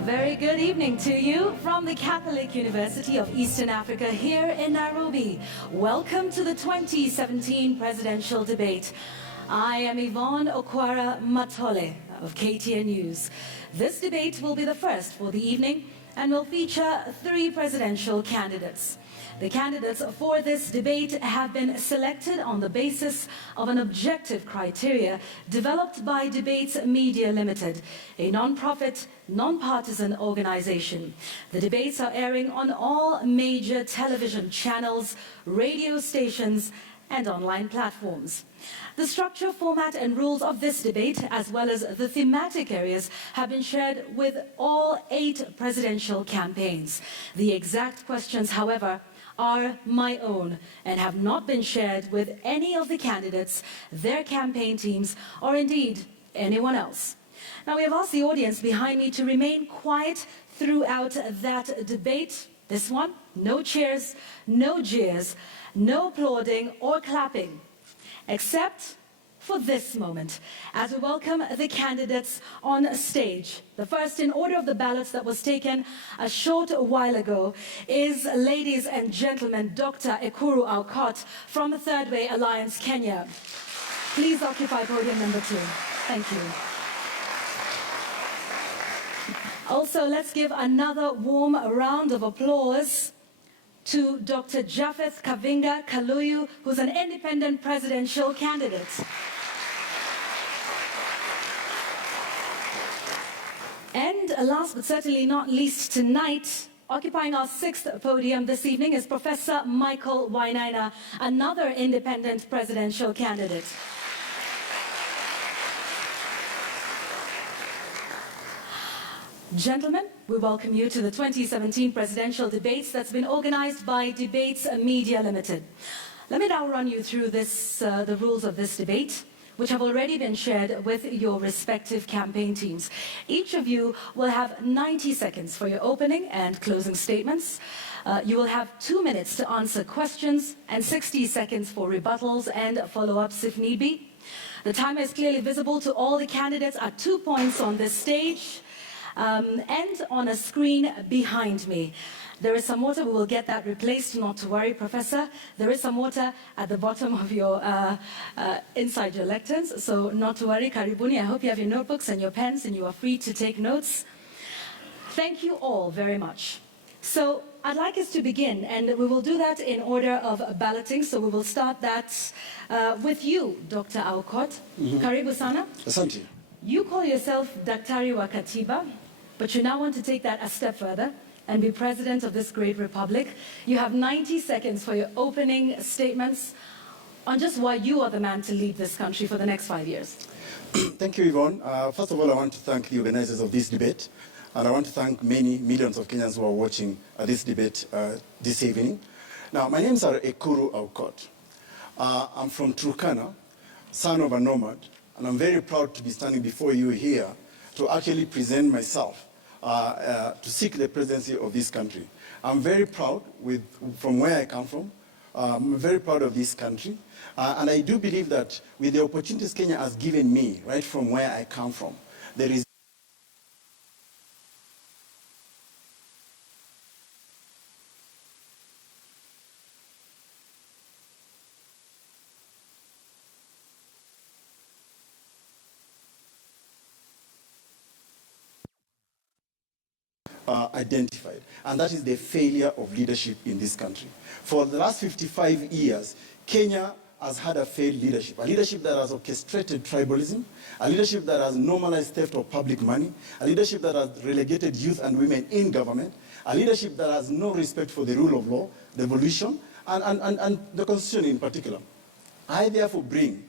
A very good evening to you from the Catholic University of Eastern Africa here in Nairobi. Welcome to the 2017 presidential debate. I am Yvonne Okwara Matole of KTN News. This debate will be the first for the evening and will feature 3 presidential candidates. The candidates for this debate have been selected on the basis of an objective criteria developed by Debates Media Limited, a non-profit, non-partisan organization. The debates are airing on all major television channels, radio stations, and online platforms. The structure, format, and rules of this debate, as well as the thematic areas, have been shared with all 8 presidential campaigns. The exact questions, however, are my own and have not been shared with any of the candidates, their campaign teams, or indeed anyone else. Now, we have asked the audience behind me to remain quiet throughout that debate. This one, no cheers, no jeers, no applauding or clapping, except for this moment, as we welcome the candidates on stage. The first in order of the ballots that was taken a short while ago is, ladies and gentlemen, Dr. Ekuru Aukot from Third Way Alliance, Kenya. Please occupy podium number 2. Thank you. Also, let's give another warm round of applause to Dr. Japeth Kaluyu, who's an independent presidential candidate. And last but certainly not least tonight, occupying our 6th podium this evening is Professor Michael Wainaina, another independent presidential candidate. Gentlemen, we welcome you to the 2017 presidential debates that's been organized by Debates Media Limited. Let me now run you through the rules of this debate, which have already been shared with your respective campaign teams. Each of you will have 90 seconds for your opening and closing statements. You will have 2 minutes to answer questions and 60 seconds for rebuttals and follow-ups if need be. The timer is clearly visible to all the candidates at 2 points on this stage. And on a screen behind me. There is some water. We will get that replaced, not to worry, Professor. There is some water at the bottom of your, inside your lecterns, so not to worry. Karibuni, I hope you have your notebooks and your pens and you are free to take notes. Thank you all very much. So I'd like us to begin, and we will do that in order of balloting. So we will start that with you, Dr. Aukot. Karibu sana. Asante. You call yourself Daktari wa Katiba, but you now want to take that a step further and be president of this great republic. You have 90 seconds for your opening statements on just why you are the man to lead this country for the next 5 years. Thank you, Yvonne. First of all, I want to thank the organizers of this debate, and I want to thank many millions of Kenyans who are watching this debate this evening. Now, my name is Ekuru Aukot. I'm from Turkana, son of a nomad, and I'm very proud to be standing before you here to actually present myself to seek the presidency of this country. I'm very proud from where I come from. I'm very proud of this country. And I do believe that with the opportunities Kenya has given me, right from where I come from, there is identified, and that is the failure of leadership in this country. For the last 55 years, Kenya has had a failed leadership, a leadership that has orchestrated tribalism, a leadership that has normalized theft of public money, a leadership that has relegated youth and women in government, a leadership that has no respect for the rule of law, devolution, and the Constitution in particular. I therefore bring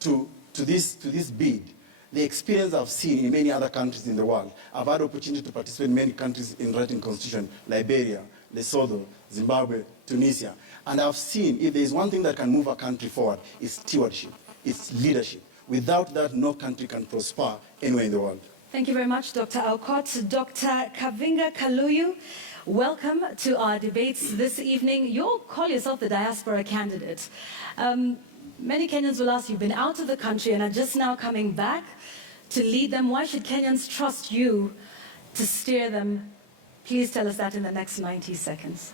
to this bid the experience I've seen in many other countries in the world. I've had opportunity to participate in many countries in writing constitution, Liberia, Lesotho, Zimbabwe, Tunisia. And I've seen if there's one thing that can move a country forward, it's stewardship, it's leadership. Without that, no country can prosper anywhere in the world. Thank you very much, Dr. Aukot. Dr. Kaluyu, welcome to our debates this evening. You call yourself the diaspora candidate. Many Kenyans will ask, you've been out of the country and are just now coming back to lead them. Why should Kenyans trust you to steer them? Please tell us that in the next 90 seconds.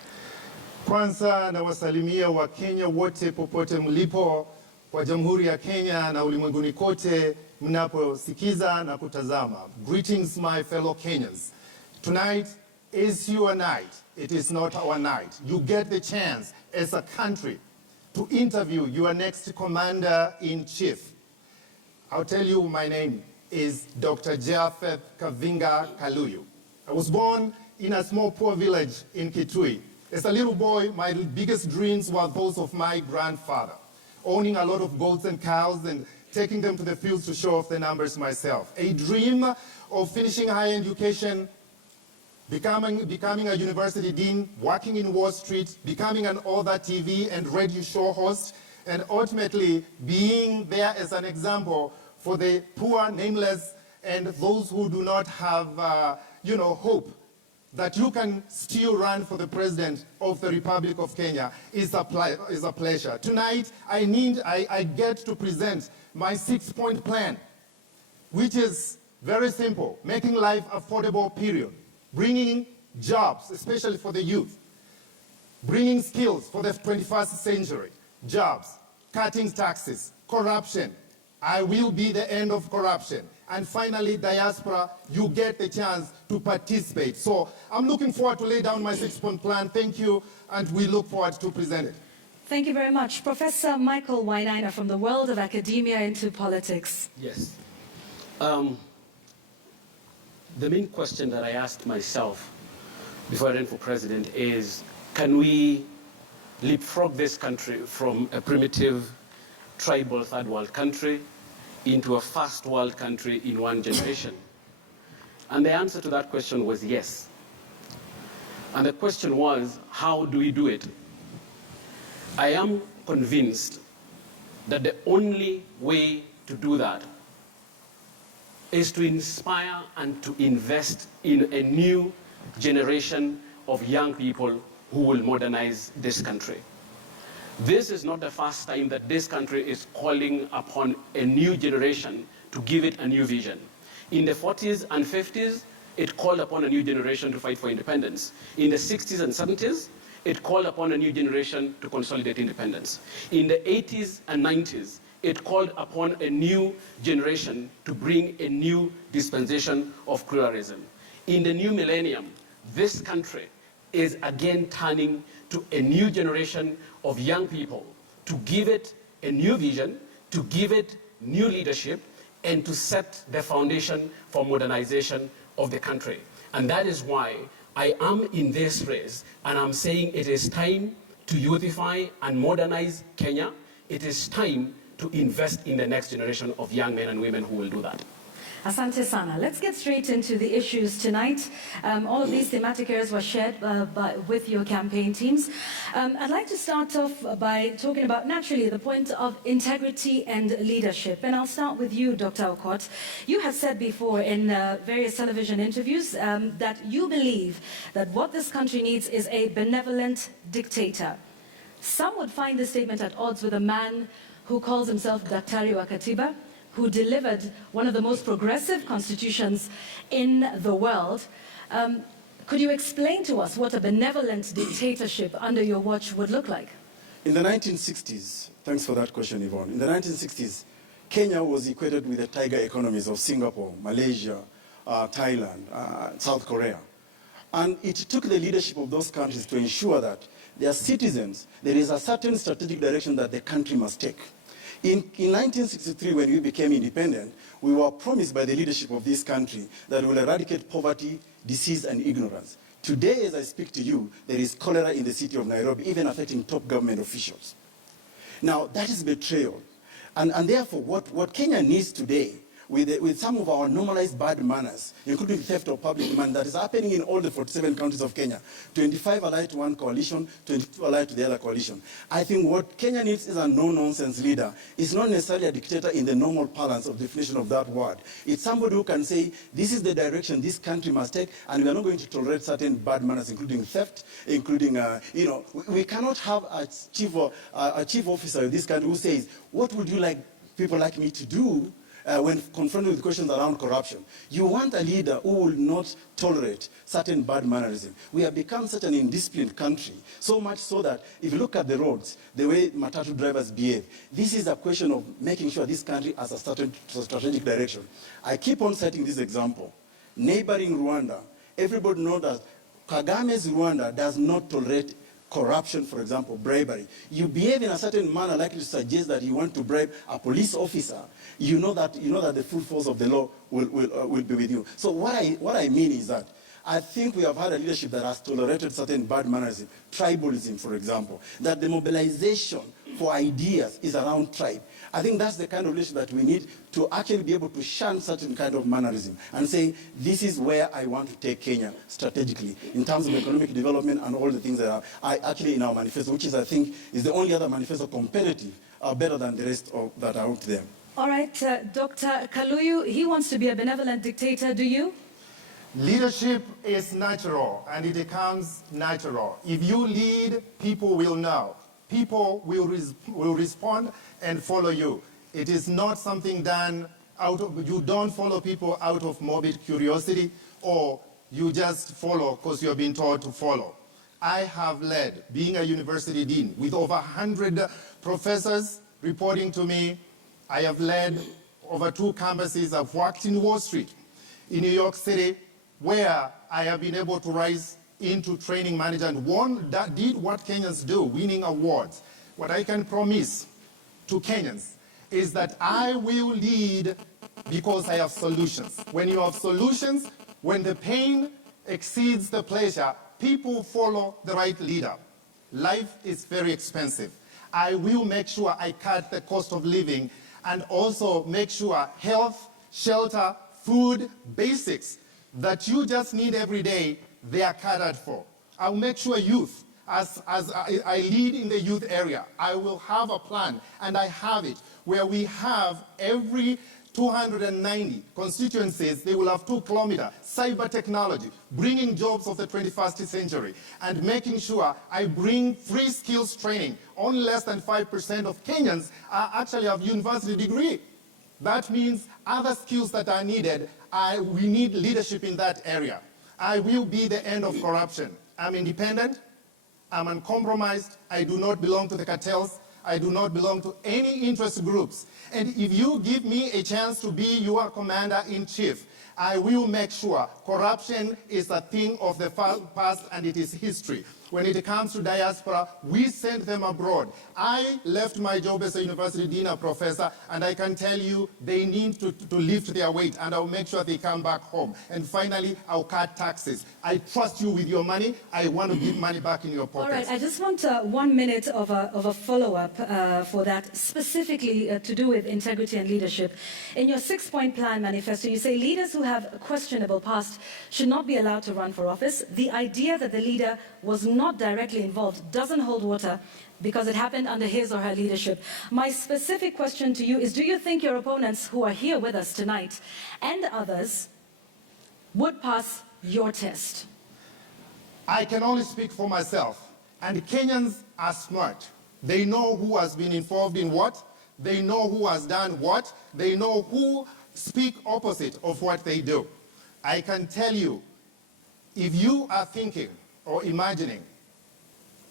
Kwanza na wasalimia wa Kenya wote popote mlipo kwa Jamhuri ya Kenya na ulimwenguni kote mnaposikiza na kutazama. Greetings my fellow Kenyans. Tonight is your night. It is not our night. You get the chance as a country to interview your next commander-in-chief. I'll tell you, my name is Dr. Japeth Kaluyu. I was born in a small poor village in Kitui. As a little boy, my biggest dreams were those of my grandfather, owning a lot of goats and cows and taking them to the fields to show off the numbers myself. A dream of finishing higher education, becoming a university dean, working in Wall Street, becoming an author, TV and radio show host, and ultimately being there as an example for the poor, nameless, and those who do not have, hope that you can still run for the president of the Republic of Kenya is a pleasure. Tonight, I get to present my 6-point plan, which is very simple: making life affordable, period. Bringing jobs, especially for the youth. Bringing skills for the 21st century. Jobs, cutting taxes, corruption. I will be the end of corruption. And finally, diaspora, you get the chance to participate. So I'm looking forward to lay down my 6-point plan. Thank you, and we look forward to present it. Thank you very much. Professor Michael Wainaina, from the world of academia into politics. Yes. The main question that I asked myself before I ran for president is, can we leapfrog this country from a primitive, tribal third world country into a first world country in one generation? And the answer to that question was yes. And the question was, how do we do it? I am convinced that the only way to do that is to inspire and to invest in a new generation of young people who will modernize this country. This is not the first time that this country is calling upon a new generation to give it a new vision. In the 40s and 50s, it called upon a new generation to fight for independence. In the 60s and 70s, it called upon a new generation to consolidate independence. In the 80s and 90s, it called upon a new generation to bring a new dispensation of pluralism. In the new millennium, this country is again turning to a new generation of young people to give it a new vision, to give it new leadership, and to set the foundation for modernization of the country. And that is why I am in this race, and I'm saying it is time to youthify and modernize Kenya. It is time to invest in the next generation of young men and women who will do that. Asante sana. Let's get straight into the issues tonight. All of these thematic areas were shared with your campaign teams. I'd like to start off by talking about, naturally, the point of integrity and leadership. And I'll start with you, Dr. Aukot. You have said before in various television interviews that you believe that what this country needs is a benevolent dictator. Some would find this statement at odds with a man who calls himself Daktari wa Katiba, who delivered one of the most progressive constitutions in the world. Could you explain to us what a benevolent dictatorship under your watch would look like? In the 1960s, thanks for that question, Yvonne. In the 1960s, Kenya was equated with the tiger economies of Singapore, Malaysia, Thailand, South Korea. And it took the leadership of those countries to ensure that their citizens, there is a certain strategic direction that the country must take. In 1963, when we became independent, we were promised by the leadership of this country that we will eradicate poverty, disease, and ignorance. Today, as I speak to you, there is cholera in the city of Nairobi, even affecting top government officials. Now, that is betrayal. And therefore, what Kenya needs today, with some of our normalized bad manners, including theft of public money that is happening in all the 47 counties of Kenya, 25 allied to one coalition, 22 allied to the other coalition. I think what Kenya needs is a no-nonsense leader. It's not necessarily a dictator in the normal parlance of definition of that word. It's somebody who can say, this is the direction this country must take, and we are not going to tolerate certain bad manners, including theft, including, we cannot have a chief officer of this country who says, what would you like people like me to do? when confronted with questions around corruption. You want a leader who will not tolerate certain bad mannerism. We have become such an indisciplined country, so much so that if you look at the roads, the way matatu drivers behave, this is a question of making sure this country has a certain strategic direction. I keep on citing this example. Neighboring Rwanda, everybody knows that Kagame's Rwanda does not tolerate corruption, for example, bribery. You behave in a certain manner likely to suggest that you want to bribe a police officer. You know that the full force of the law will be with you. So what I mean is that I think we have had a leadership that has tolerated certain bad mannerism, tribalism, for example, that the mobilization for ideas is around tribe. I think that's the kind of leadership that we need to actually be able to shun certain kind of mannerism and say, this is where I want to take Kenya strategically in terms of economic development and all the things that are actually in our manifesto, which is, I think, is the only other manifesto competitive, better than the rest of that are out there. All right, Dr. Kaluyu, he wants to be a benevolent dictator, do you? Leadership is natural, and it becomes natural. If you lead, people will know. People will respond and follow you. It is not something done you don't follow people out of morbid curiosity, or you just follow because you're being told to follow. I have led, being a university dean, with over 100 professors reporting to me. I have led over 2 campuses. I've worked in Wall Street, in New York City, where I have been able to rise into training manager and one that did what Kenyans do, winning awards. What I can promise to Kenyans is that I will lead because I have solutions. When you have solutions, when the pain exceeds the pleasure, people follow the right leader. Life is very expensive. I will make sure I cut the cost of living and also make sure health, shelter, food, basics that you just need every day, they are catered for. I'll make sure youth, as I lead in the youth area, I will have a plan, and I have it, where we have every 290 constituencies, they will have 2 kilometers, cyber technology, bringing jobs of the 21st century, and making sure I bring free skills training. Only less than 5% of Kenyans actually have university degree. That means other skills that are needed, we need leadership in that area. I will be the end of corruption. I'm independent, I'm uncompromised, I do not belong to the cartels, I do not belong to any interest groups. And if you give me a chance to be your commander-in-chief, I will make sure corruption is a thing of the past and it is history. When it comes to diaspora, we send them abroad. I left my job as a university dean and professor, and I can tell you they need to lift their weight, and I'll make sure they come back home. And finally, I'll cut taxes. I trust you with your money. I want to give money back in your pockets. All right, I just want 1 minute of a follow-up for that, specifically to do with integrity and leadership. In your 6-point plan manifesto, you say leaders who have a questionable past should not be allowed to run for office. The idea that the leader was not directly involved doesn't hold water because it happened under his or her leadership. My specific question to you is, do you think your opponents who are here with us tonight and others would pass your test? I can only speak for myself. And Kenyans are smart. They know who has been involved in what. They know who has done what. They know who speak opposite of what they do. I can tell you, if you are thinking or imagining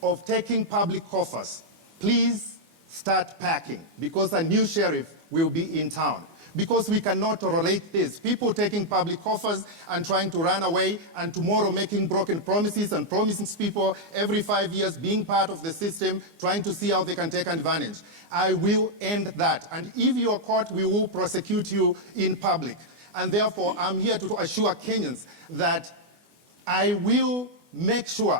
of taking public coffers, please start packing, because a new sheriff will be in town. Because we cannot tolerate this. People taking public coffers and trying to run away, and tomorrow making broken promises and promising people every 5 years being part of the system, trying to see how they can take advantage. I will end that. And if you are caught, we will prosecute you in public. And therefore, I'm here to assure Kenyans that I will make sure,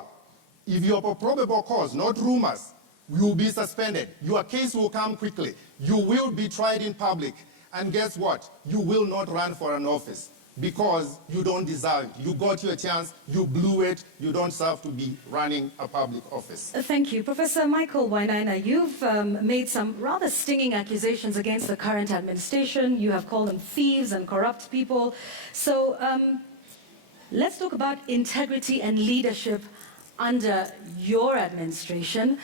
if you have a probable cause, not rumors, you will be suspended. Your case will come quickly. You will be tried in public. And guess what? You will not run for an office because you don't deserve it. You got your chance, you blew it, you don't deserve to be running a public office. Thank you. Professor Michael Wainaina, you've made some rather stinging accusations against the current administration. You have called them thieves and corrupt people. So let's talk about integrity and leadership under your administration,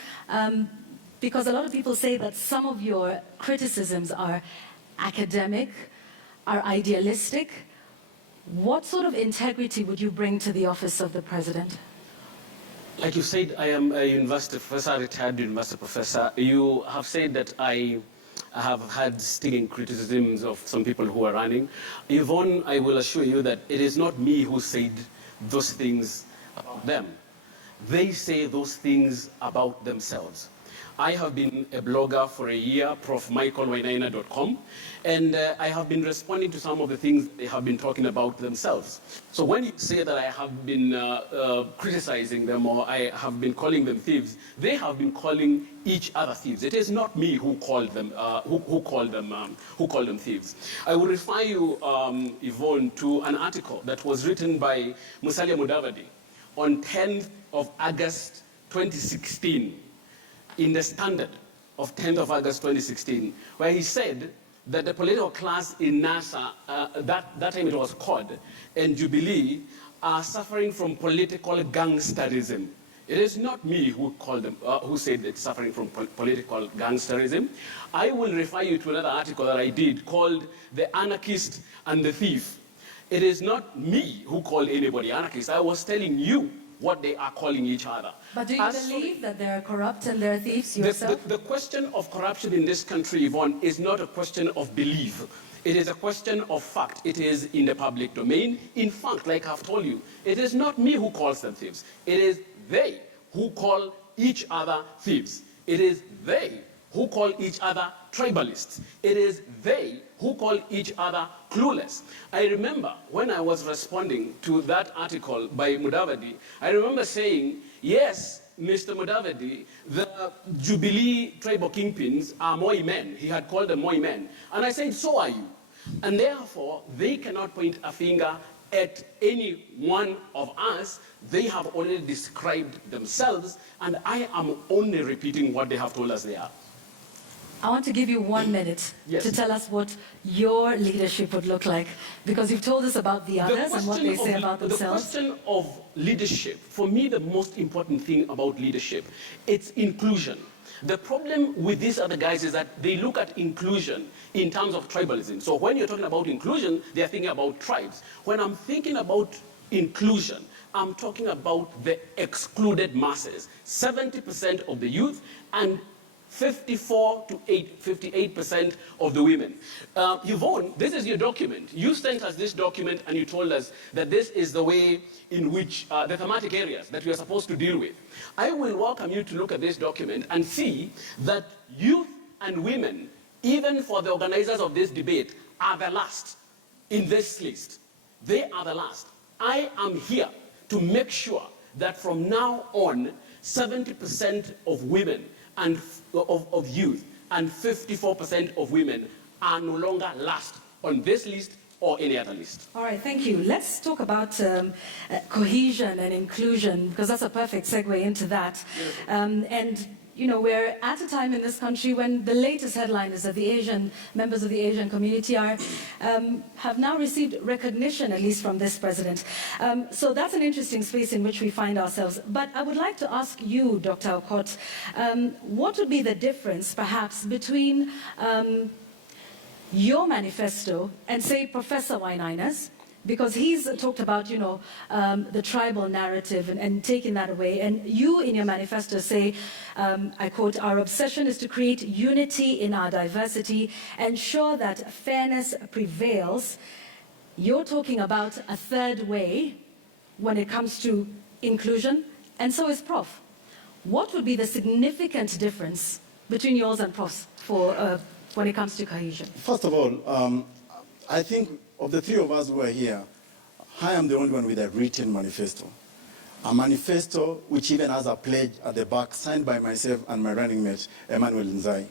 because a lot of people say that some of your criticisms are academic, are idealistic, what sort of integrity would you bring to the office of the president? Like you said, I am a university professor, a retired university professor. You have said that I have had stinging criticisms of some people who are running. Yvonne, I will assure you that it is not me who said those things about them. They say those things about themselves. I have been a blogger for a year, Wainaina.com, and I have been responding to some of the things they have been talking about themselves. So when you say that I have been criticizing them or I have been calling them thieves, they have been calling each other thieves. It is not me who called them who called them thieves. I will refer you, Yvonne, to an article that was written by Musalia Mudavadi on 10th of August 2016. In the Standard of 10th of August 2016, where he said that the political class in NASA, that time it was COD, and Jubilee, are suffering from political gangsterism. It is not me who called them, who said it's suffering from political gangsterism. I will refer you to another article that I did called The Anarchist and the Thief. It is not me who called anybody anarchist. I was telling you what they are calling each other. But do you believe that they're corrupt and they're thieves yourself? The question of corruption in this country, Yvonne, is not a question of belief. It is a question of fact. It is in the public domain. In fact, like I've told you, it is not me who calls them thieves. It is they who call each other thieves. It is they who call each other tribalists. It is they who call each other clueless. I remember when I was responding to that article by Mudavadi, I remember saying, yes, Mr. Mudavadi, the Jubilee tribal kingpins are Moi men. He had called them Moi men. And I said, so are you. And therefore, they cannot point a finger at any one of us. They have already described themselves, and I am only repeating what they have told us they are. I want to give you 1 minute to tell us what your leadership would look like, because you've told us about the others and what they say about themselves. The question of leadership, for me, the most important thing about leadership, it's inclusion. The problem with these other guys is that they look at inclusion in terms of tribalism. So when you're talking about inclusion, they're thinking about tribes. When I'm thinking about inclusion, I'm talking about the excluded masses, 70% of the youth and 54 to 58% of the women. Yvonne, this is your document. You sent us this document and you told us that this is the way in which the thematic areas that we are supposed to deal with. I will welcome you to look at this document and see that youth and women, even for the organizers of this debate, are the last in this list. They are the last. I am here to make sure that from now on, 70% of women and of youth and 54% of women are no longer last on this list or any other list. All right, thank you. Let's talk about cohesion and inclusion, because that's a perfect segue into that. And you know, we're at a time in this country when the latest headline is that the Asian members of the Asian community have now received recognition, at least from this president. So that's an interesting space in which we find ourselves. But I would like to ask you, Dr. Aukot, what would be the difference, perhaps, between your manifesto and, say, Professor Wainaina's? Because he's talked about, you know, the tribal narrative and taking that away. And you, in your manifesto, say, I quote, "Our obsession is to create unity in our diversity, ensure that fairness prevails." You're talking about a third way when it comes to inclusion, and so is Prof. What would be the significant difference between yours and Prof's for when it comes to cohesion? First of all, I think of the three of us who are here, I am the only one with a written manifesto. A manifesto which even has a pledge at the back signed by myself and my running mate, Emmanuel Nzai.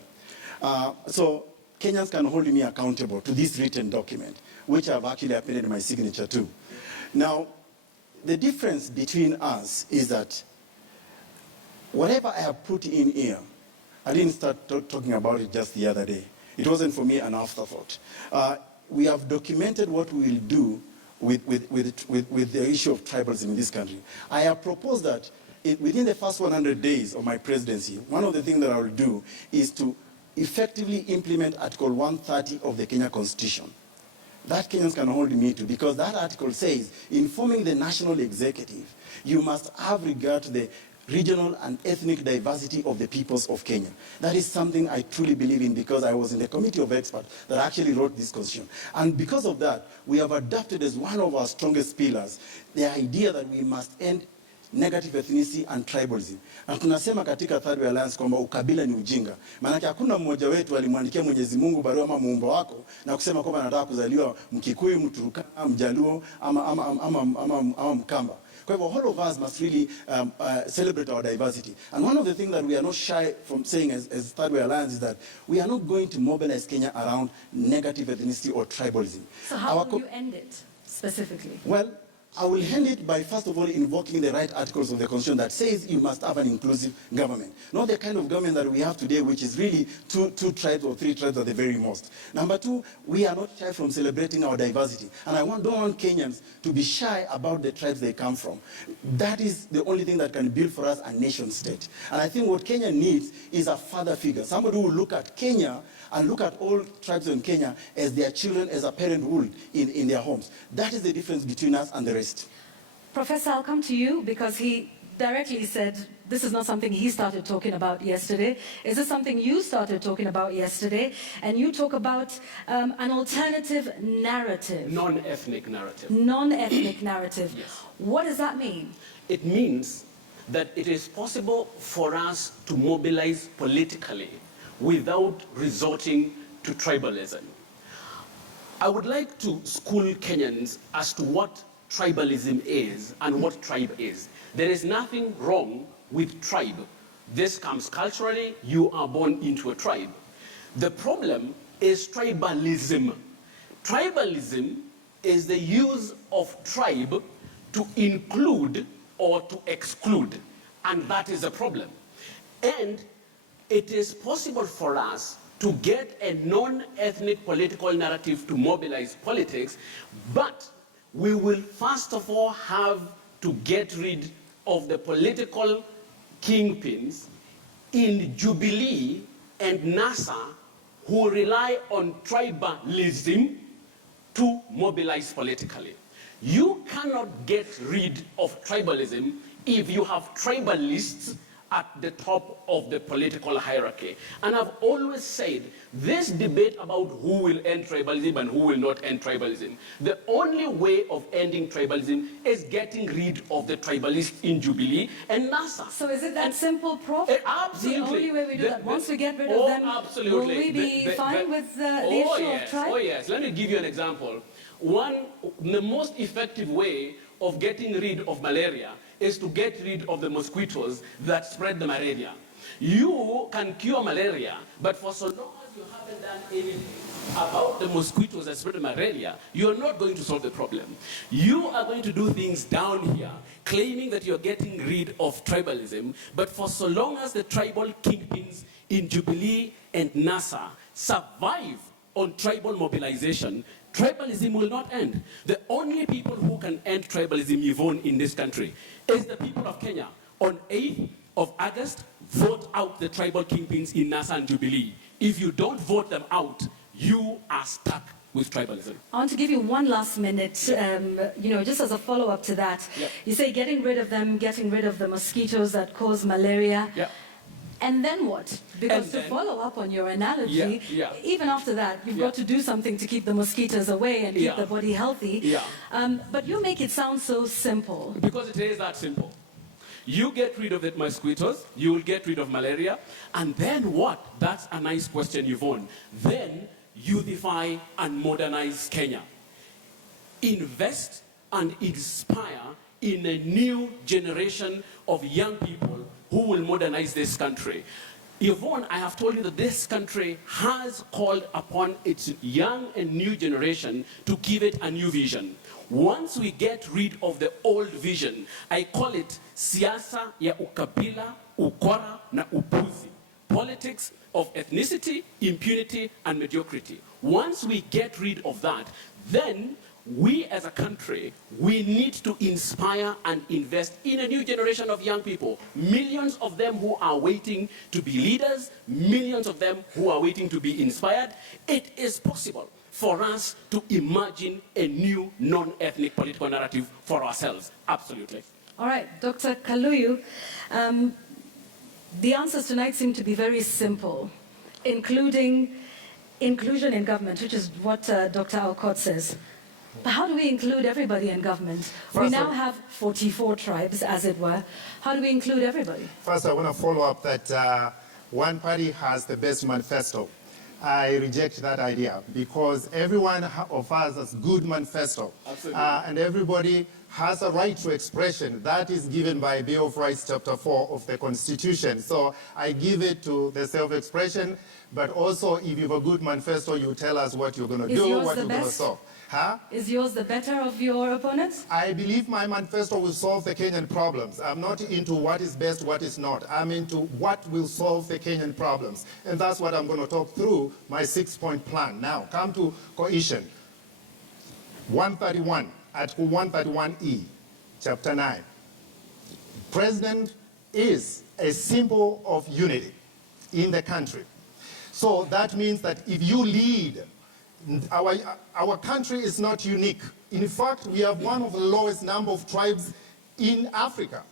So Kenyans can hold me accountable to this written document, which I've actually appended my signature to. Now, the difference between us is that whatever I have put in here, I didn't start talking about it just the other day. It wasn't for me an afterthought. We have documented what we will do with the issue of tribalism in this country. I have proposed that within the first 100 days of my presidency, one of the things that I will do is to effectively implement Article 130 of the Kenya Constitution. that Kenyans can hold me to, because that article says, in forming the national executive, you must have regard to the regional and ethnic diversity of the peoples of Kenya. That is something I truly believe in, because I was in the committee of experts that actually wrote this constitution. And because of that, we have adopted as one of our strongest pillars the idea that we must end negative ethnicity and tribalism. Na tunasema katika Third Way Alliance kwamba ukabila ni ujinga. Maana hakuna mmoja wetu alimwandikia Mwenyezi Mungu barua ama muumba wako na kusema kwamba anataka kuzaliwa Mkikuyu, Mturukana, Mjaluo ama Mkamba. All of us must really celebrate our diversity. And one of the things that we are not shy from saying as Third Way Alliance is that we are not going to mobilize Kenya around negative ethnicity or tribalism. So how will you end it specifically? Well, I will end it by, first of all, invoking the right articles of the Constitution that says you must have an inclusive government. Not the kind of government that we have today, which is really two tribes or three tribes at the very most. Number two, we are not shy from celebrating our diversity. And I don't want Kenyans to be shy about the tribes they come from. That is the only thing that can build for us a nation state. And I think what Kenya needs is a father figure. Somebody who will look at Kenya and look at all tribes in Kenya as their children, as a parent would in their homes. That is the difference between us and the rest. Professor, I'll come to you because he directly said this is not something he started talking about yesterday. Is this something you started talking about yesterday? And you talk about an alternative narrative. Non-ethnic narrative. Non-ethnic narrative. Yes. What does that mean? It means that it is possible for us to mobilize politically without resorting to tribalism. I would like to school Kenyans as to what tribalism is and what tribe is. There is nothing wrong with tribe. This comes culturally. You are born into a tribe. The problem is tribalism. Tribalism is the use of tribe to include or to exclude, and that is a problem. And it is possible for us to get a non-ethnic political narrative to mobilize politics, but we will first of all have to get rid of the political kingpins in Jubilee and NASA who rely on tribalism to mobilize politically. You cannot get rid of tribalism if you have tribalists at the top of the political hierarchy. And I've always said, this debate about who will end tribalism and who will not end tribalism, the only way of ending tribalism is getting rid of the tribalists in Jubilee and NASA. So is it that simple, Prof? Absolutely. The only way we do that, once we get rid of them, absolutely. will we be fine with the issue of tribe? Oh yes, let me give you an example. The most effective way of getting rid of malaria is to get rid of the mosquitoes that spread the malaria. You can cure malaria, but for so long as you haven't done anything about the mosquitoes that spread the malaria, you're not going to solve the problem. You are going to do things down here, claiming that you're getting rid of tribalism, but for so long as the tribal kingpins in Jubilee and NASA survive on tribal mobilization, tribalism will not end. The only people who can end tribalism, Yvonne, in this country is the people of Kenya. On 8th of August, vote out the tribal kingpins in NASA and Jubilee. If you don't vote them out, you are stuck with tribalism. I want to give you one last minute, just as a follow-up to that. Yep. You say getting rid of them, getting rid of the mosquitoes that cause malaria. Yep. And then what? Because to follow up on your analogy, even after that, you've got to do something to keep the mosquitoes away and keep the body healthy. But you make it sound so simple. Because it is that simple. You get rid of the mosquitoes, you will get rid of malaria, and then what? That's a nice question, Yvonne. Then unify and modernize Kenya. Invest and inspire in a new generation of young people who will modernize this country. Yvonne, I have told you that this country has called upon its young and new generation to give it a new vision. Once we get rid of the old vision, I call it siasa ya ukabila, ukora na upuzi. Politics of ethnicity, impunity, and mediocrity. Once we get rid of that, then we as a country, we need to inspire and invest in a new generation of young people. Millions of them who are waiting to be leaders, millions of them who are waiting to be inspired. It is possible for us to imagine a new non-ethnic political narrative for ourselves. Absolutely. All right, Dr. Kaluyu, the answers tonight seem to be very simple, including inclusion in government, which is what Dr. Aukot says. But how do we include everybody in government? We now have 44 tribes, as it were. How do we include everybody? First, I want to follow up that one party has the best manifesto. I reject that idea because every one of us has good manifesto. Absolutely. And everybody has a right to expression. That is given by Bill of Rights, Chapter 4 of the Constitution. So I give it to the self-expression, but also if you have a good manifesto, you tell us what you're going to do, what you're going to solve. Huh? Is yours the better of your opponents? I believe my manifesto will solve the Kenyan problems. I'm not into what is best, what is not. I'm into what will solve the Kenyan problems. And that's what I'm going to talk through my 6-point plan. Now, come to Cohesion. 131, Article 131E, Chapter 9. President is a symbol of unity in the country. So that means that if you lead, our country is not unique. In fact, we have one of the lowest number of tribes in Africa.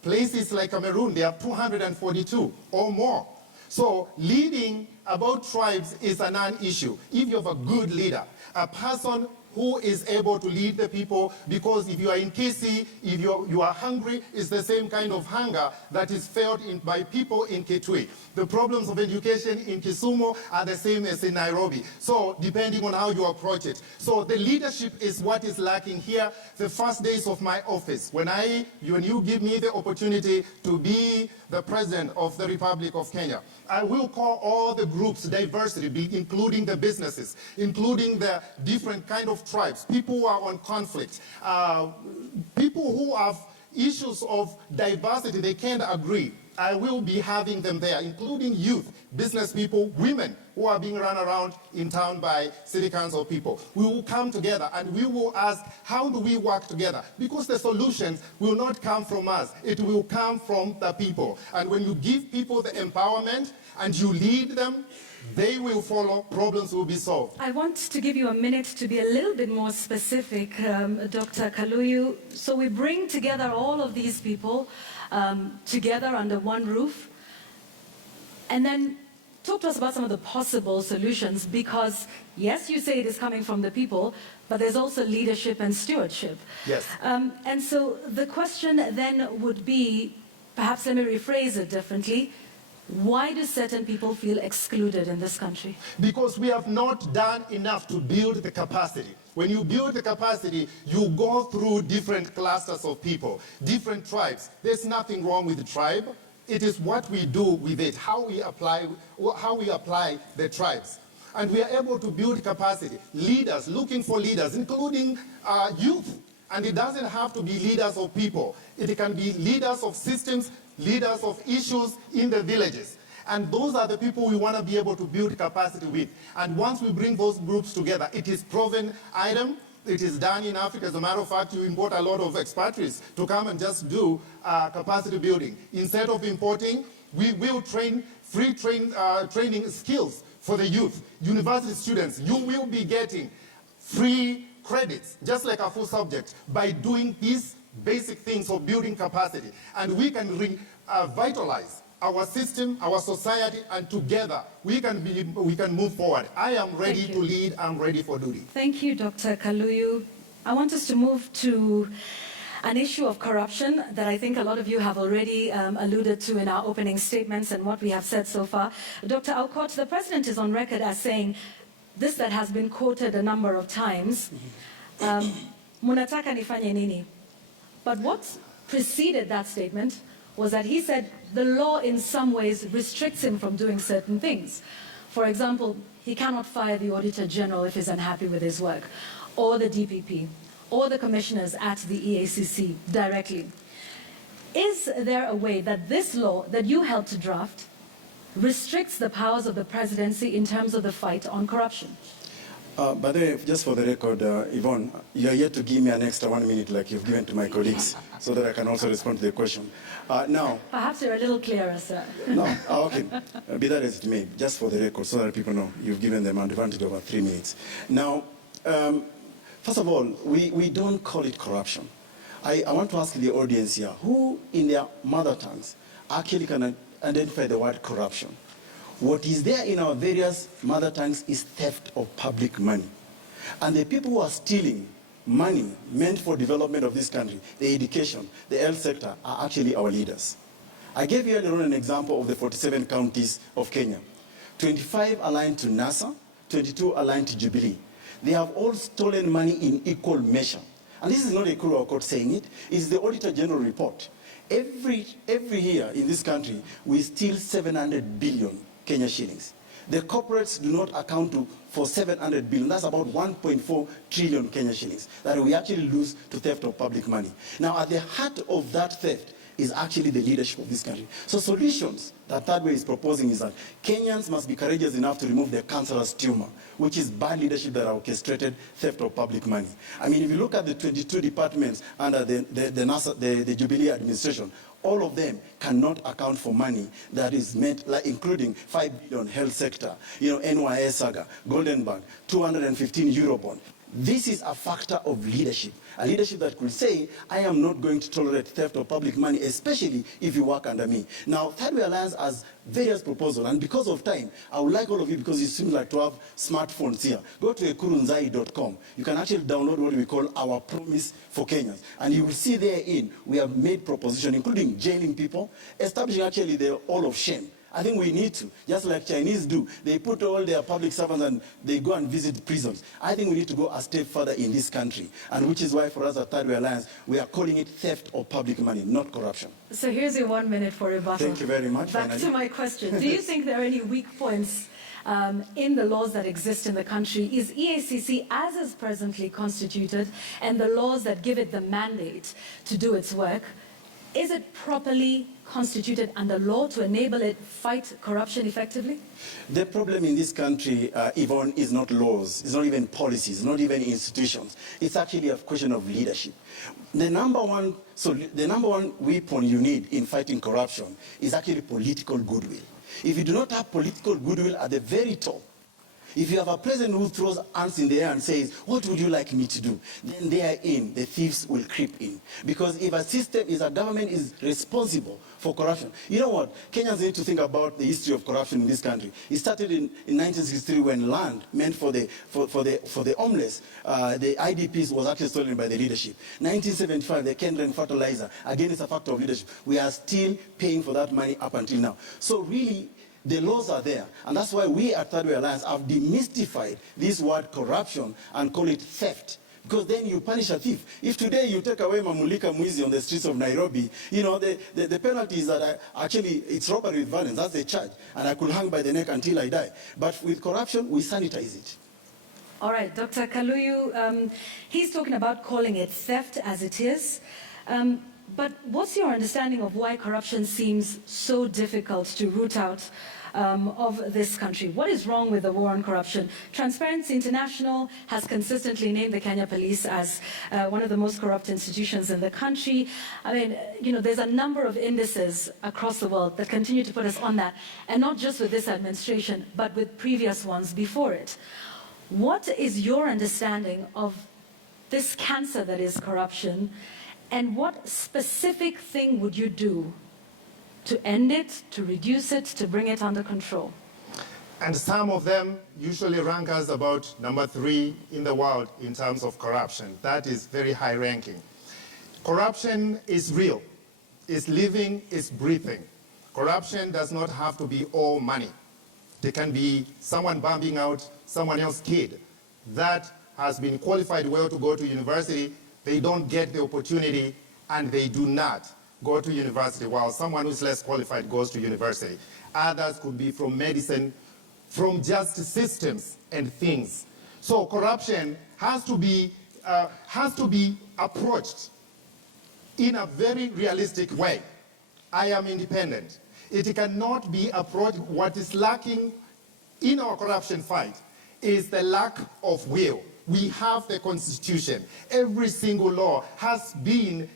Places like Cameroon, they have 242 or more. So leading about tribes is a non-issue. If you have a good leader, a person who is able to lead the people, because if you are in Kisii, if you are hungry, it's the same kind of hunger that is felt by people in Kitui. The problems of education in Kisumu are the same as in Nairobi. So depending on how you approach it. So the leadership is what is lacking here. The first days of my office, when you give me the opportunity to be the president of the Republic of Kenya, I will call all the groups, diversity, including the businesses, including the different kind of tribes, people who are on conflict, people who have issues of diversity, they can't agree. I will be having them there, including youth, business people, women who are being run around in town by city council people. We will come together and we will ask, how do we work together? Because the solutions will not come from us. It will come from the people. And when you give people the empowerment and you lead them, they will follow, problems will be solved. I want to give you a minute to be a little bit more specific, Dr. Kaluyu. So we bring together all of these people together under one roof, and then talk to us about some of the possible solutions, because yes, you say it is coming from the people, but there's also leadership and stewardship. Yes. And so the question then would be, perhaps let me rephrase it differently, why do certain people feel excluded in this country? Because we have not done enough to build the capacity. When you build the capacity, you go through different clusters of people, different tribes. There's nothing wrong with the tribe. It is what we do with it, how we apply the tribes. And we are able to build capacity. Leaders, looking for leaders, including youth. And it doesn't have to be leaders of people. It can be leaders of systems, leaders of issues in the villages. And those are the people we want to be able to build capacity with. And once we bring those groups together, it is proven item. It is done in Africa. As a matter of fact, you import a lot of expatriates to come and just do capacity building. Instead of importing, we will train training skills for the youth. University students, you will be getting free credits, just like a full subject, by doing these basic things of building capacity. And we can revitalize our system, our society, and together we can move forward. I am ready to lead. I'm ready for duty. Thank you, Dr. Kaluyu. I want us to move to an issue of corruption that I think a lot of you have already alluded to in our opening statements and what we have said so far. Dr. Aukot, the president is on record as saying this, that has been quoted a number of times, munataka nifanye nini? But what preceded that statement was that he said the law in some ways restricts him from doing certain things. For example, he cannot fire the Auditor General if he's unhappy with his work, or the DPP, or the commissioners at the EACC directly. Is there a way that this law that you helped to draft restricts the powers of the presidency in terms of the fight on corruption? By the way, just for the record, Yvonne, you are yet to give me an extra 1 minute like you've given to my colleagues so that I can also respond to the question. Now, Perhaps you're a little clearer, sir. no, okay, be that as it may, just for the record so that people know you've given them an advantage of 3 minutes. Now, first of all, we don't call it corruption. I want to ask the audience here, who in their mother tongues actually can identify the word corruption? What is there in our various mother tongues is theft of public money. And the people who are stealing money meant for development of this country, the education, the health sector, are actually our leaders. I gave you earlier on an example of the 47 counties of Kenya. 25 aligned to NASA, 22 aligned to Jubilee. They have all stolen money in equal measure. And this is not Ekuru Aukot saying it, it's the Auditor General report. Every year in this country, we steal 700 billion Kenya shillings. The corporates do not account for 700 billion. That's about 1.4 trillion Kenya shillings that we actually lose to theft of public money. Now, at the heart of that theft is actually the leadership of this country. So solutions that Third Way is proposing is that Kenyans must be courageous enough to remove the cancerous tumor, which is bad leadership that orchestrated theft of public money. I mean, if you look at the 22 departments under the Jubilee administration, all of them cannot account for money that is meant, like including 5 billion health sector, NYS saga, Golden Bank, 215 Eurobond. This is a factor of leadership, a leadership that could say, I am not going to tolerate theft of public money, especially if you work under me. Now, Third Way Alliance has various proposals, and because of time, I would like all of you, because you seem like to have smartphones here, go to ekurunzai.com. You can actually download what we call our promise for Kenyans, and you will see therein, we have made propositions, including jailing people, establishing actually the Hall of Shame. I think we need to, just like Chinese do. They put all their public servants and they go and visit prisons. I think we need to go a step further in this country, and which is why for us at Third Way Alliance, we are calling it theft of public money, not corruption. So here's your 1 minute for rebuttal. Thank you very much. Back to my question. Do you think there are any weak points in the laws that exist in the country? Is EACC, as is presently constituted, and the laws that give it the mandate to do its work, is it properly constituted under law to enable it fight corruption effectively? The problem in this country, Yvonne, is not laws. It's not even policies, not even institutions. It's actually a question of leadership. The number one weapon you need in fighting corruption is actually political goodwill. If you do not have political goodwill at the very top, if you have a president who throws hands in the air and says, what would you like me to do? Then therein, the thieves will creep in. Because if a government is responsible for corruption, you know what? Kenyans need to think about the history of corruption in this country. It started in 1963 when land meant for the homeless, the IDPs was actually stolen by the leadership. 1975, the Kenyan fertilizer, again, it's a factor of leadership. We are still paying for that money up until now. So really, the laws are there, and that's why we at Third Way Alliance have demystified this word corruption and call it theft. Because then you punish a thief. If today you take away Mamulika Mwizi on the streets of Nairobi, the penalty is that actually it's robbery with violence. That's the charge. And I could hang by the neck until I die. But with corruption, we sanitize it. All right, Dr. Kaluyu, he's talking about calling it theft as it is. But what's your understanding of why corruption seems so difficult to root out of this country? What is wrong with the war on corruption? Transparency International has consistently named the Kenya Police as one of the most corrupt institutions in the country. I mean, there's a number of indices across the world that continue to put us on that, and not just with this administration, but with previous ones before it. What is your understanding of this cancer that is corruption? And what specific thing would you do to end it, to reduce it, to bring it under control? And some of them usually rank us about number 3 in the world in terms of corruption. That is very high ranking. Corruption is real, it's living, it's breathing. Corruption does not have to be all money. It can be someone bumping out someone else's kid that has been qualified well to go to university. They don't get the opportunity, and they do not go to university, while someone who's less qualified goes to university. Others could be from medicine, from just systems and things. So corruption has to be approached in a very realistic way. I am independent. It cannot be approached. What is lacking in our corruption fight is the lack of will. We have the Constitution. Every single law has been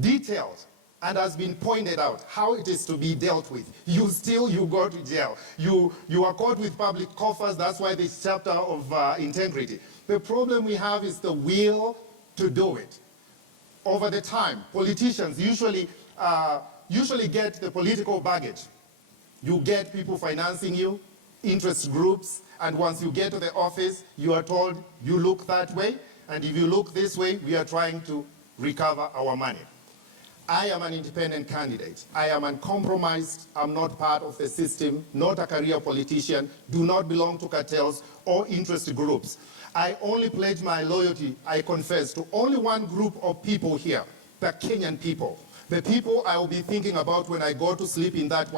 detailed and has been pointed out how it is to be dealt with. You steal, you go to jail. You are caught with public coffers. That's why this chapter of integrity. The problem we have is the will to do it. Over the time, politicians usually get the political baggage. You get people financing you, interest groups, and once you get to the office, you are told you look that way, and if you look this way, we are trying to recover our money. I am an independent candidate. I am uncompromised. I'm not part of the system, not a career politician, do not belong to cartels or interest groups. I only pledge my loyalty, I confess, to only one group of people here, the Kenyan people. The people I will be thinking about when I go to sleep in that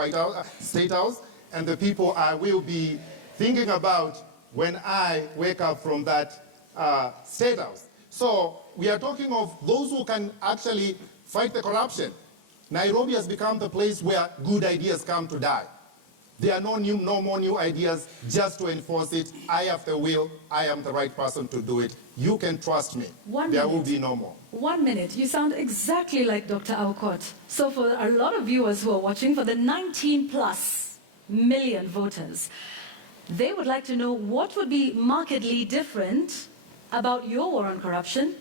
State House, and the people I will be thinking about when I wake up from that State House. So we are talking of those who can actually fight the corruption. Nairobi has become the place where good ideas come to die. There are no more new ideas just to enforce it. I have the will. I am the right person to do it. You can trust me. There will be no more. 1 minute. You sound exactly like Dr. Aukot. So for a lot of viewers who are watching, for the 19+ million voters, they would like to know what would be markedly different about your war on corruption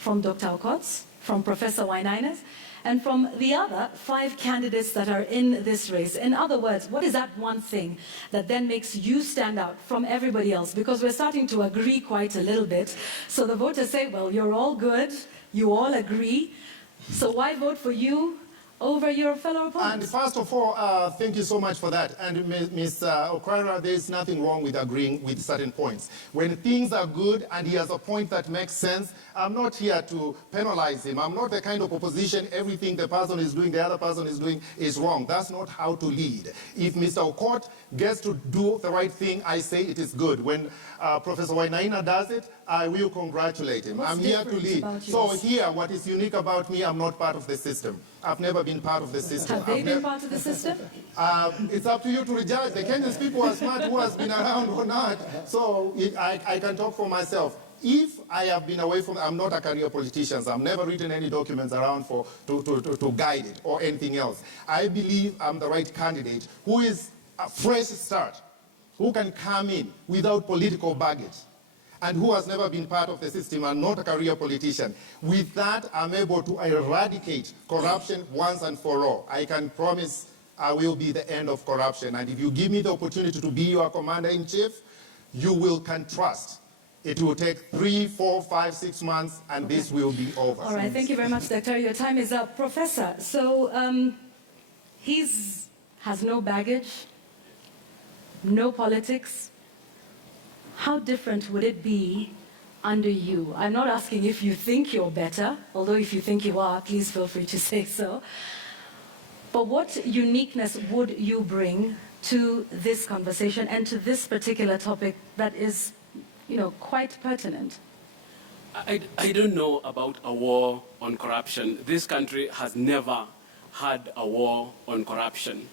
from Dr. Aukot's, from Professor Wainaina's, and from the other 5 candidates that are in this race. In other words, what is that one thing that then makes you stand out from everybody else? Because we're starting to agree quite a little bit. So the voters say, well, you're all good, you all agree, so why vote for you over your fellow opponents? And first of all, thank you so much for that. And Ms. Okwara, there is nothing wrong with agreeing with certain points. When things are good and he has a point that makes sense, I'm not here to penalize him. I'm not the kind of opposition, everything the person is doing, the other person is doing is wrong. That's not how to lead. If Mr. Aukot gets to do the right thing, I say it is good. When Professor Wainaina does it, I will congratulate him. I'm here to lead. So here, what is unique about me, I'm not part of the system. I've never been part of the system. Have they been part of the system? It's up to you to judge. The Kenyan people are smart who has been around or not. So I can talk for myself. If I have been away from, I'm not a career politician. I've never written any documents around to guide it or anything else. I believe I'm the right candidate who is a fresh start, who can come in without political baggage, and who has never been part of the system and not a career politician. With that, I'm able to eradicate corruption once and for all. I can promise I will be the end of corruption. And if you give me the opportunity to be your commander-in-chief, you can trust. It will take 3, 4, 5, 6 months, and this will be over. All right, thank you very much, Doctor. Your time is up. Professor, so he has no baggage, no politics. How different would it be under you? I'm not asking if you think you're better, although if you think you are, please feel free to say so. But what uniqueness would you bring to this conversation and to this particular topic that is, quite pertinent? I don't know about a war on corruption. This country has never had a war on corruption.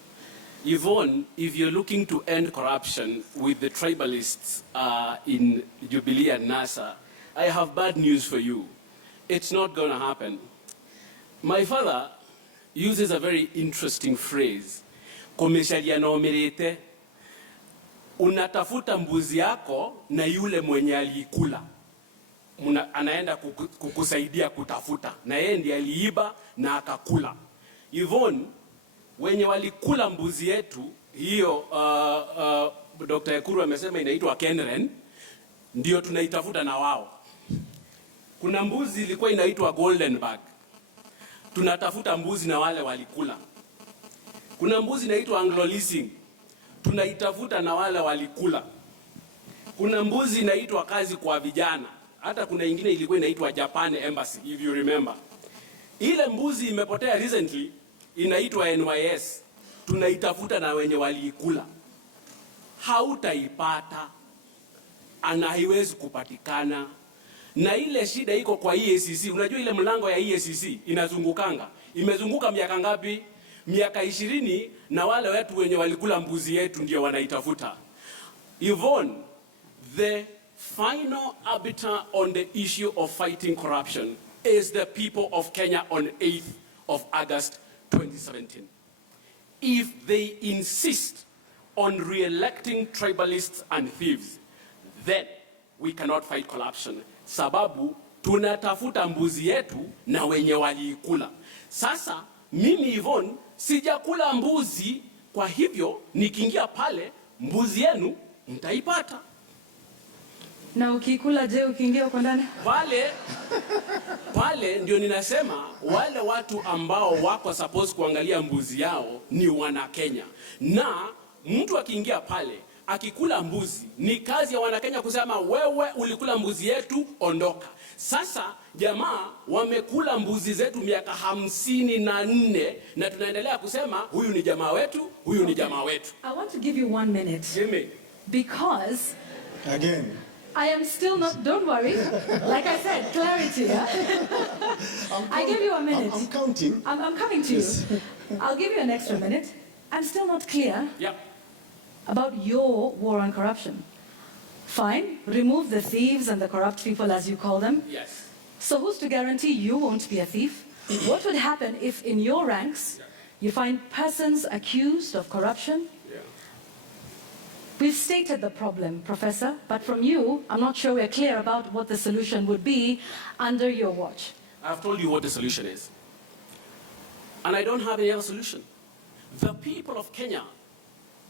Yvonne, if you're looking to end corruption with the tribalists in Jubilee and NASA, I have bad news for you. It's not going to happen. My father uses a very interesting phrase, komeshalianomerete, unatafuta mbuzi yako na yule mwenye aliikula. Anaenda kukusaidia kutafuta, na yeye ndiye aliiba na akakula. Yvonne, wenye walikula mbuzi yetu, hiyo Dr. Ekuru amesema inaitwa Kenren, ndio tunaitafuta na wao. Kuna mbuzi ilikuwa inaitwa Goldenberg. Tunatafuta mbuzi na wale walikula. Kuna mbuzi inaitwa Anglo Leasing. Tunaitafuta na wale walikula. Kuna mbuzi inaitwa kazi kwa vijana. Hata kuna ingine ilikuwa inaitwa Japan Embassy, if you remember. Ile mbuzi imepotea recently, inaitwa NYS. Tunaitafuta na wenye waliikula. Hautaipata, ana haiwezi kupatikana. Na ile shida iko kwa EACC. Unajua ile mlango ya EACC inazungukanga. Imezunguka miaka ngapi? Miaka 20, na wale watu wenye walikula mbuzi yetu ndio wanaitafuta. Yvonne, the final arbiter on the issue of fighting corruption is the people of Kenya on 8th of August 2017. If they insist on re-electing tribalists and thieves, then we cannot fight corruption. Sababu tunatafuta mbuzi yetu na wenye waliikula. Sasa mimi Yvonne sijakula mbuzi, kwa hivyo nikiingia pale mbuzi yenu mtaipata. Na ukikula je ukiingia uko ndani? Pale ndio ninasema wale watu ambao wako suppose kuangalia mbuzi yao ni wana Kenya. Na mtu akiingia pale akikula mbuzi, ni kazi ya wana Kenya kusema wewe ulikula mbuzi yetu, ondoka. Sasa jamaa wamekula mbuzi zetu miaka 54 na tunaendelea kusema huyu ni jamaa wetu, huyu ni jamaa wetu. I want to give you 1 minute. Give me. Because Again, I am still not, don't worry. Like I said, clarity. Yeah? I give you a minute. I'm counting. I'm coming to Yes. you. I'll give you an extra minute. I'm still not clear Yeah. about your war on corruption. Fine, remove the thieves and the corrupt people as you call them. Yes. So who's to guarantee you won't be a thief? What would happen if in your ranks you find persons accused of corruption? Yeah. We've stated the problem, Professor, but from you, I'm not sure we're clear about what the solution would be under your watch. I've told you what the solution is. And I don't have any other solution. The people of Kenya,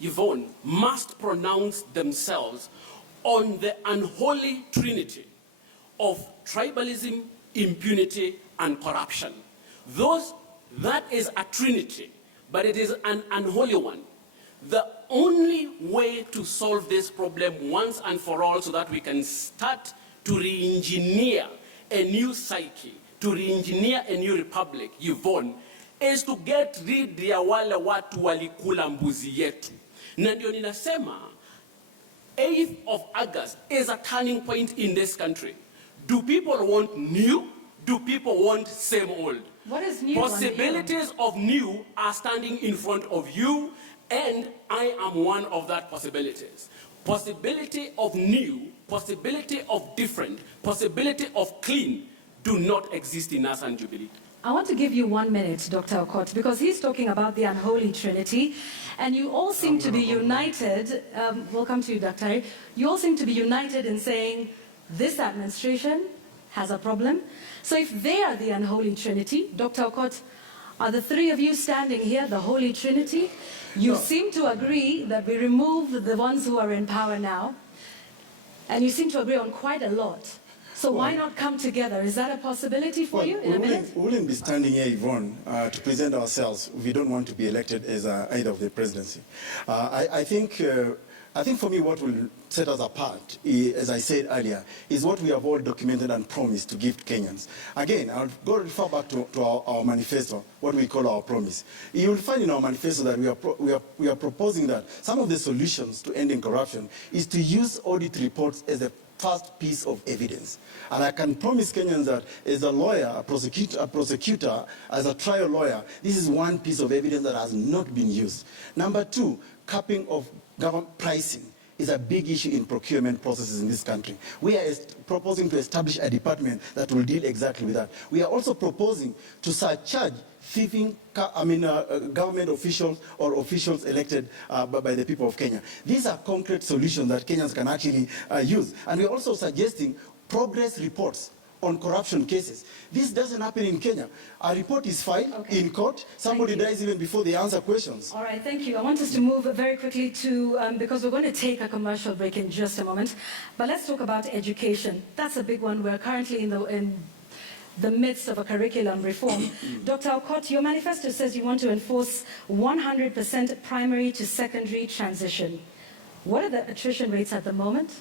Yvonne, must pronounce themselves on the unholy trinity of tribalism, impunity, and corruption. That is a trinity, but it is an unholy one. The only way to solve this problem once and for all so that we can start to re-engineer a new psyche, to re-engineer a new republic, Yvonne, is to get rid ya wale watu walikula mbuzi yetu. Na ndio ninasema 8th of August is a turning point in this country. Do people want new? Do people want same old? What is new? Possibilities of new are standing in front of you, and I am one of that possibilities. Possibility of new, possibility of different, possibility of clean do not exist in us and Jubilee. I want to give you 1 minute, Dr. Aukot, because he's talking about the unholy trinity, and you all seem to be united. We'll come to you, Dr. You all seem to be united in saying this administration has a problem. So if they are the unholy trinity, Dr. Aukot, are the three of you standing here the holy trinity? You seem to agree that we remove the ones who are in power now, and you seem to agree on quite a lot. So why not come together? Is that a possibility for you in a minute? We wouldn't be standing here, Yvonne, to present ourselves. We don't want to be elected as either of the presidency. I think for me what will set us apart, as I said earlier, is what we have all documented and promised to give to Kenyans. Again, I'll go refer back to our manifesto, what we call our promise. You will find in our manifesto that we are proposing that some of the solutions to ending corruption is to use audit reports as a first piece of evidence. And I can promise Kenyans that as a lawyer, a prosecutor, as a trial lawyer, this is one piece of evidence that has not been used. Number two, capping of government pricing is a big issue in procurement processes in this country. We are proposing to establish a department that will deal exactly with that. We are also proposing to surcharge thieving government officials or officials elected by the people of Kenya. These are concrete solutions that Kenyans can actually use. And we're also suggesting progress reports on corruption cases. This doesn't happen in Kenya. A report is filed in court. Somebody dies even before they answer questions. All right, thank you. I want us to move very quickly to, because we're going to take a commercial break in just a moment. But let's talk about education. That's a big one. We're currently in the midst of a curriculum reform. Dr. Aukot, your manifesto says you want to enforce 100% primary to secondary transition. What are the attrition rates at the moment?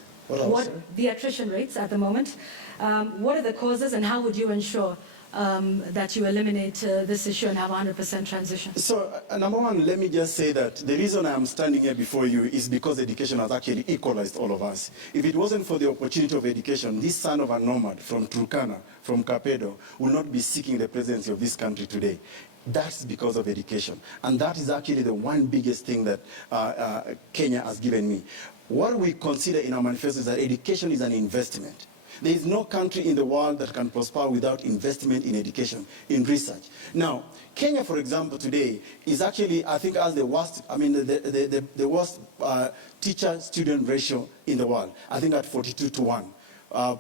The attrition rates at the moment? What are the causes, and how would you ensure that you eliminate this issue and have 100% transition? So, number one, let me just say that the reason I'm standing here before you is because education has actually equalized all of us. If it wasn't for the opportunity of education, this son of a nomad from Turkana, from Kapedo, would not be seeking the presidency of this country today. That's because of education. And that is actually the one biggest thing that Kenya has given me. What we consider in our manifesto is that education is an investment. There is no country in the world that can prosper without investment in education, in research. Now, Kenya, for example, today is actually, I think, has the worst, the worst teacher-student ratio in the world. I think at 42:1.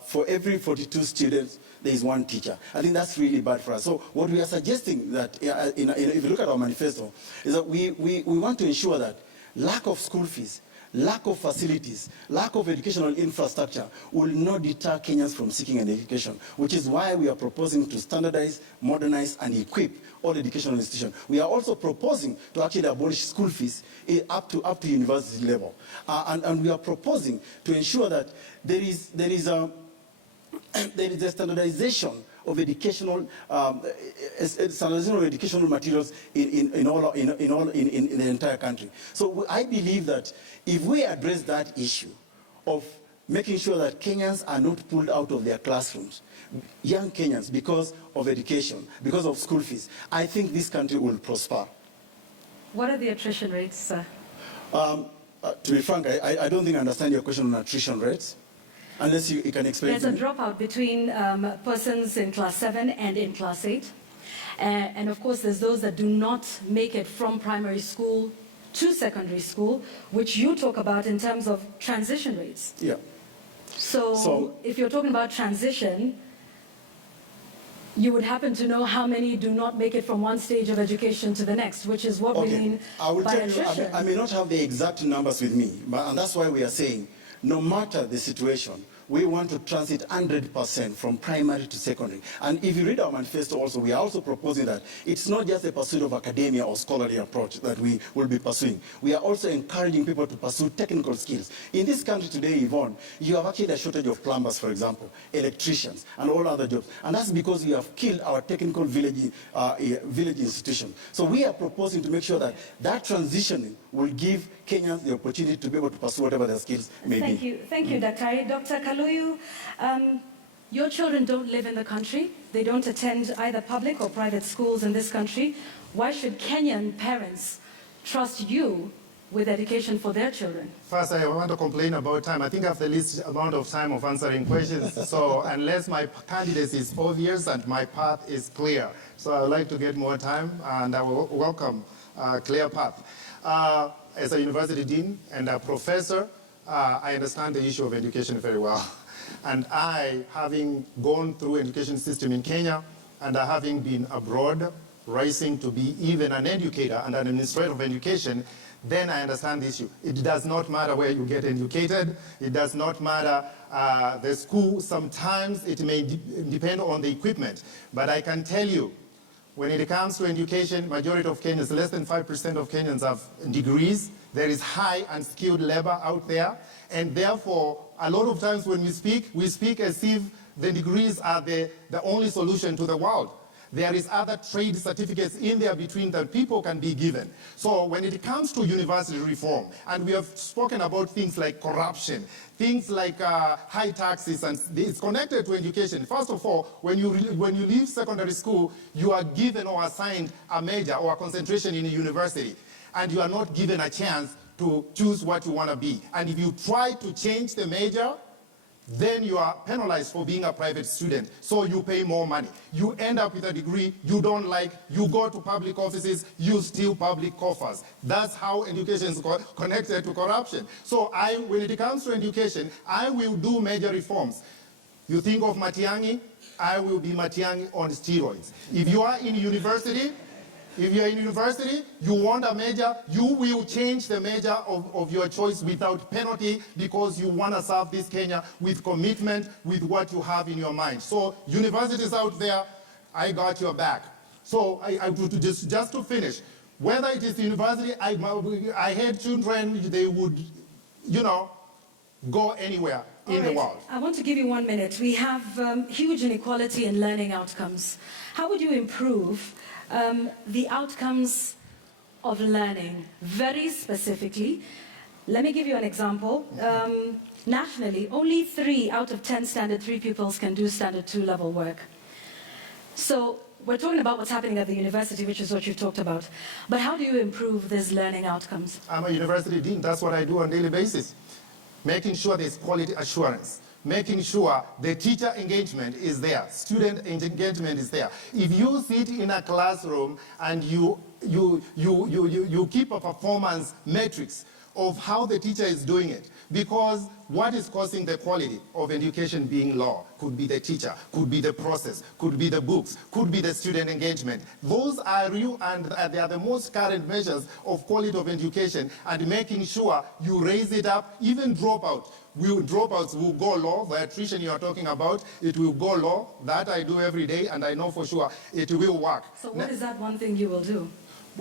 For every 42 students, there is one teacher. I think that's really bad for us. So what we are suggesting that, if you look at our manifesto, is that we want to ensure that lack of school fees, lack of facilities, lack of educational infrastructure will not deter Kenyans from seeking an education, which is why we are proposing to standardize, modernize, and equip all educational institutions. We are also proposing to actually abolish school fees up to university level. And we are proposing to ensure that there is a standardization of educational materials in the entire country. So I believe that if we address that issue of making sure that Kenyans are not pulled out of their classrooms, young Kenyans, because of education, because of school fees, I think this country will prosper. What are the attrition rates, sir? To be frank, I don't think I understand your question on attrition rates. Unless you can explain. There's a dropout between persons in class 7 and in class 8. And of course, there's those that do not make it from primary school to secondary school, which you talk about in terms of transition rates. Yeah. So if you're talking about transition, you would happen to know how many do not make it from one stage of education to the next, which is what we mean by attrition. I may not have the exact numbers with me, and that's why we are saying, no matter the situation, we want to transit 100% from primary to secondary. And if you read our manifesto also, we are also proposing that it's not just the pursuit of academia or scholarly approach that we will be pursuing. We are also encouraging people to pursue technical skills. In this country today, Yvonne, you have actually a shortage of plumbers, for example, electricians, and all other jobs. And that's because we have killed our technical village institution. So we are proposing to make sure that that transitioning will give Kenyans the opportunity to be able to pursue whatever their skills may be. Thank you, Daktari. Dr. Kaluyu, your children don't live in the country. They don't attend either public or private schools in this country. Why should Kenyan parents trust you with education for their children? First, I want to complain about time. I think I have the least amount of time of answering questions. So unless my candidacy is obvious and my path is clear. So I would like to get more time, and I will welcome a clear path. As a university dean and a professor, I understand the issue of education very well. And I, having gone through education system in Kenya, and having been abroad, rising to be even an educator and an administrator of education, then I understand the issue. It does not matter where you get educated. It does not matter the school. Sometimes it may depend on the equipment. But I can tell you, when it comes to education, majority of Kenyans, less than 5% of Kenyans have degrees. There is high and skilled labor out there. And therefore, a lot of times when we speak as if the degrees are the only solution to the world. There is other trade certificates in there between that people can be given. So when it comes to university reform, and we have spoken about things like corruption, things like high taxes, and it's connected to education. First of all, when you leave secondary school, you are given or assigned a major or a concentration in a university, and you are not given a chance to choose what you want to be. And if you try to change the major, then you are penalized for being a private student. So you pay more money. You end up with a degree you don't like. You go to public offices, you steal public coffers. That's how education is connected to corruption. So when it comes to education, I will do major reforms. You think of Matiang'i, I will be Matiang'i on steroids. If you are in university, you want a major, you will change the major of your choice without penalty because you want to serve this Kenya with commitment, with what you have in your mind. So universities out there, I got your back. So just to finish, whether it is university, I had children, they would, go anywhere in the world. I want to give you 1 minute. We have huge inequality in learning outcomes. How would you improve the outcomes of learning, very specifically? Let me give you an example. Nationally, only 3 out of 10 Standard 3 pupils can do Standard 2 level work. So we're talking about what's happening at the university, which is what you've talked about. But how do you improve these learning outcomes? I'm a university dean. That's what I do on a daily basis. Making sure there's quality assurance. Making sure the teacher engagement is there. Student engagement is there. If you sit in a classroom and you keep a performance matrix of how the teacher is doing it, because what is causing the quality of education being low could be the teacher, could be the process, could be the books, could be the student engagement. Those are real, and they are the most current measures of quality of education, and making sure you raise it up. Even dropouts will go low. The attrition you are talking about, it will go low. That I do every day, and I know for sure it will work. So what is that one thing you will do?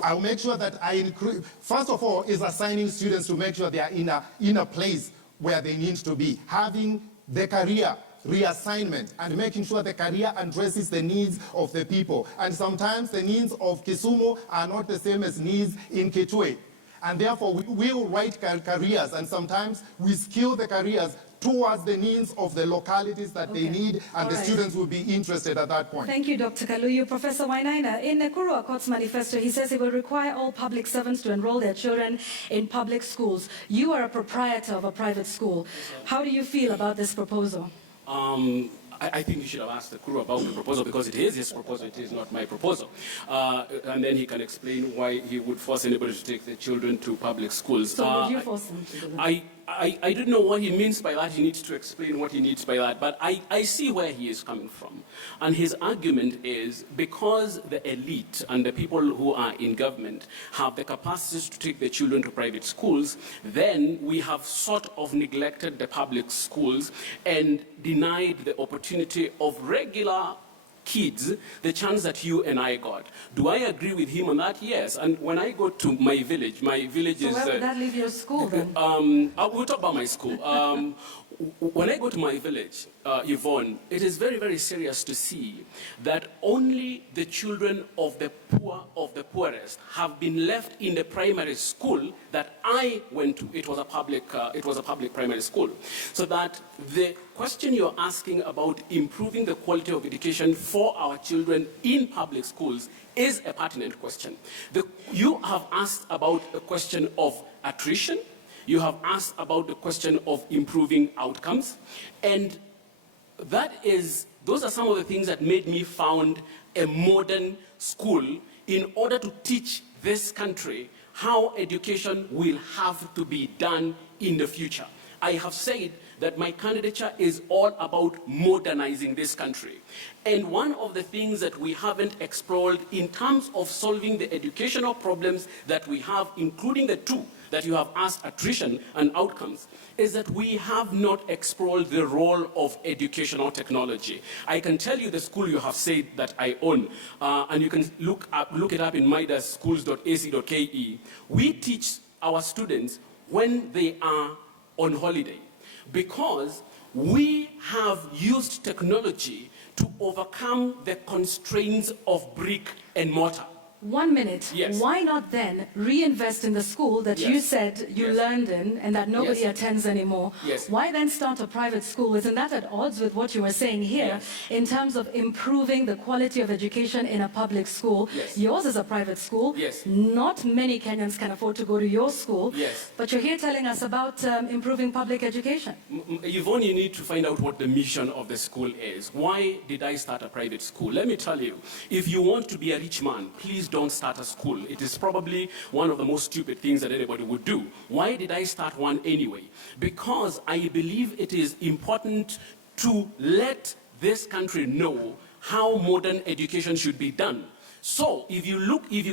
I'll make sure that I increase, first of all, is assigning students to make sure they are in a place where they need to be. Having the career reassignment and making sure the career addresses the needs of the people. And sometimes the needs of Kisumu are not the same as needs in Kitwe. And therefore, we will write careers, and sometimes we skill the careers towards the needs of the localities that they need, and the students will be interested at that point. Thank you, Dr. Kaluyu. Professor Wainaina, in Ekuru Aukot's manifesto, he says he will require all public servants to enroll their children in public schools. You are a proprietor of a private school. How do you feel about this proposal? I think you should have asked the Ekuru about the proposal, because it is his proposal, it is not my proposal. And then he can explain why he would force anybody to take their children to public schools. So would you force them to do that? I don't know what he means by that. He needs to explain what he needs by that. But I see where he is coming from. And his argument is because the elite and the people who are in government have the capacities to take their children to private schools, then we have sort of neglected the public schools and denied the opportunity of regular kids the chance that you and I got. Do I agree with him on that? Yes. And when I go to my village is... So where would that leave your school then? We'll talk about my school. When I go to my village, Yvonne, it is very, very serious to see that only the children of the poor, of the poorest, have been left in the primary school that I went to. It was a public primary school. So that the question you're asking about improving the quality of education for our children in public schools is a pertinent question. You have asked about a question of attrition. You have asked about the question of improving outcomes. And those are some of the things that made me found a modern school in order to teach this country how education will have to be done in the future. I have said that my candidature is all about modernizing this country. And one of the things that we haven't explored in terms of solving the educational problems that we have, including the two that you have asked, attrition and outcomes, is that we have not explored the role of educational technology. I can tell you the school you have said that I own, and you can look it up in midasschools.ac.ke. We teach our students when they are on holiday, because we have used technology to overcome the constraints of brick and mortar. 1 minute. Yes. Why not then reinvest in the school that you said you learned in and that nobody attends anymore? Yes. Why then start a private school? Isn't that at odds with what you were saying here in terms of improving the quality of education in a public school? Yes. Yours is a private school. Yes. Not many Kenyans can afford to go to your school. Yes. But you're here telling us about improving public education. Yvonne, you need to find out what the mission of the school is. Why did I start a private school? Let me tell you, if you want to be a rich man, please don't start a school. It is probably one of the most stupid things that anybody would do. Why did I start one anyway? Because I believe it is important to let this country know how modern education should be done. So if you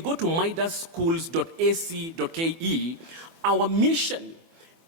go to midasschools.ac.ke, our mission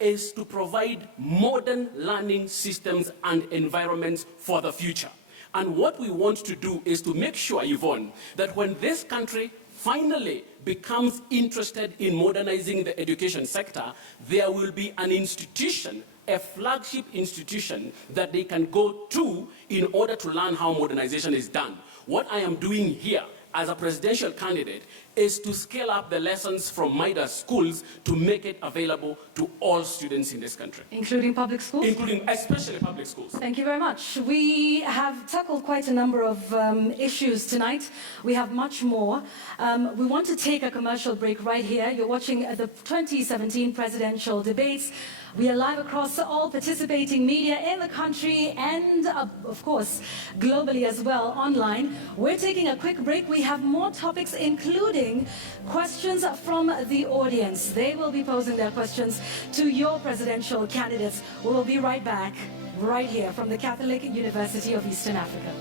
is to provide modern learning systems and environments for the future. And what we want to do is to make sure, Yvonne, that when this country finally becomes interested in modernizing the education sector, there will be an institution, a flagship institution that they can go to in order to learn how modernization is done. What I am doing here as a presidential candidate is to scale up the lessons from MIDA schools to make it available to all students in this country. Including public schools? Including especially public schools. Thank you very much. We have tackled quite a number of issues tonight. We have much more. We want to take a commercial break right here. You're watching the 2017 presidential debates. We are live across all participating media in the country and, of course, globally as well, online. We're taking a quick break. We have more topics, including questions from the audience. They will be posing their questions to your presidential candidates. We will be right back, right here from the Catholic University of Eastern Africa.